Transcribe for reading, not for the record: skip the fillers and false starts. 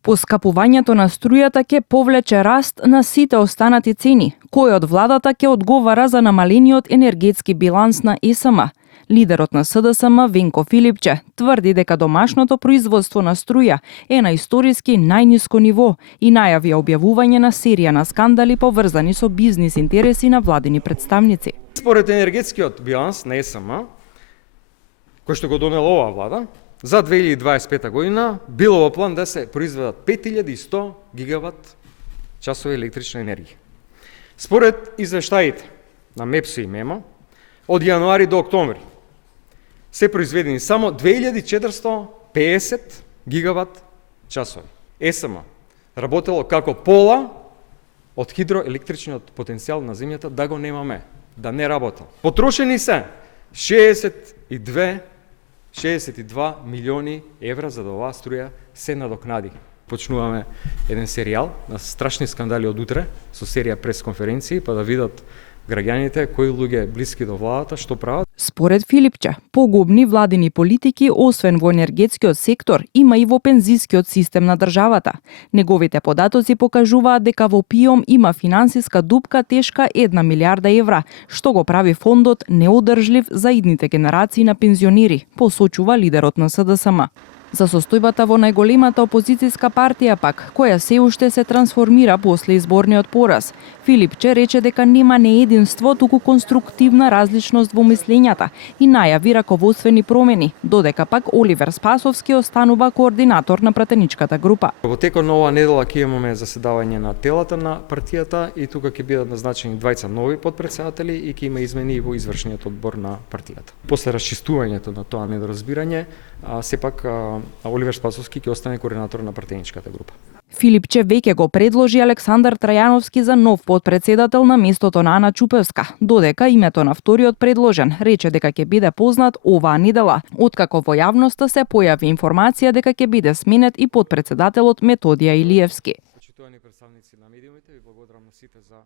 Поскапувањето на струјата ќе повлече раст на сите останати цени. Кој од владата ќе одговара за намалениот енергетски биланс на ЕСМ? Лидерот на СДСМ Венко Филипче тврди дека домашното производство на струја е на историски најниско ниво и најави објавување на серија на скандали поврзани со бизнис интереси на владини представници. Според енергетскиот биланс на ЕСМ, кој што го донела оваа влада, за 2025 година било во план да се произведат 5100 гигават часови електрична енергија. Според извештаите на МЕПСО и МЕМО, од јануари до октомври се произведени само 2450 гигават часови. ЕСМ работело како пола од хидроелектричниот потенцијал на земјата да го немаме, да не работел. Потрошени се 62 милиони евра за да оваа струја се надокнади. Почнуваме еден серијал на страшни скандали од утре со серија пресконференции, па да видат граѓаните кои луѓе блиски до владата што прават. Според Филипче, погубни владини политики, освен во енергетскиот сектор, има и во пензискиот систем на државата. Неговите податоци покажуваат дека во ПИОМ има финансиска дупка тешка 1 милиарда евра, што го прави фондот неодржлив за идните генерации на пензионери, посочува лидерот на СДСМ. За состојбата во најголемата опозицијска партија пак, која се уште се трансформира после изборниот пораз. Филипче рече дека нема не единство, туку конструктивна различност во мислењата и најави раководствени промени, додека пак Оливер Спасовски останува координатор на пратеничката група. Во текот на оваа недела ќе имаме заседавање на телата на партијата и тука ќе бидат назначени двајца нови потпредседатели и ќе има измени и во извршниот одбор на партијата. После расчистувањето на тоа недоразбирање, сепак Оливер Спасовски ќе остане координатор на пратеничката група. Филипче веќе го предложи Александар Трајановски за нов потпредседател на местото на Ана Чупевска, додека името на вториот предложен рече дека ќе биде познат оваа недела, откако во јавноста се појави информација дека ќе биде сменет и потпредседателот Методија Илиевски. Почитувани представници на медиумите, ви благодарам на сите за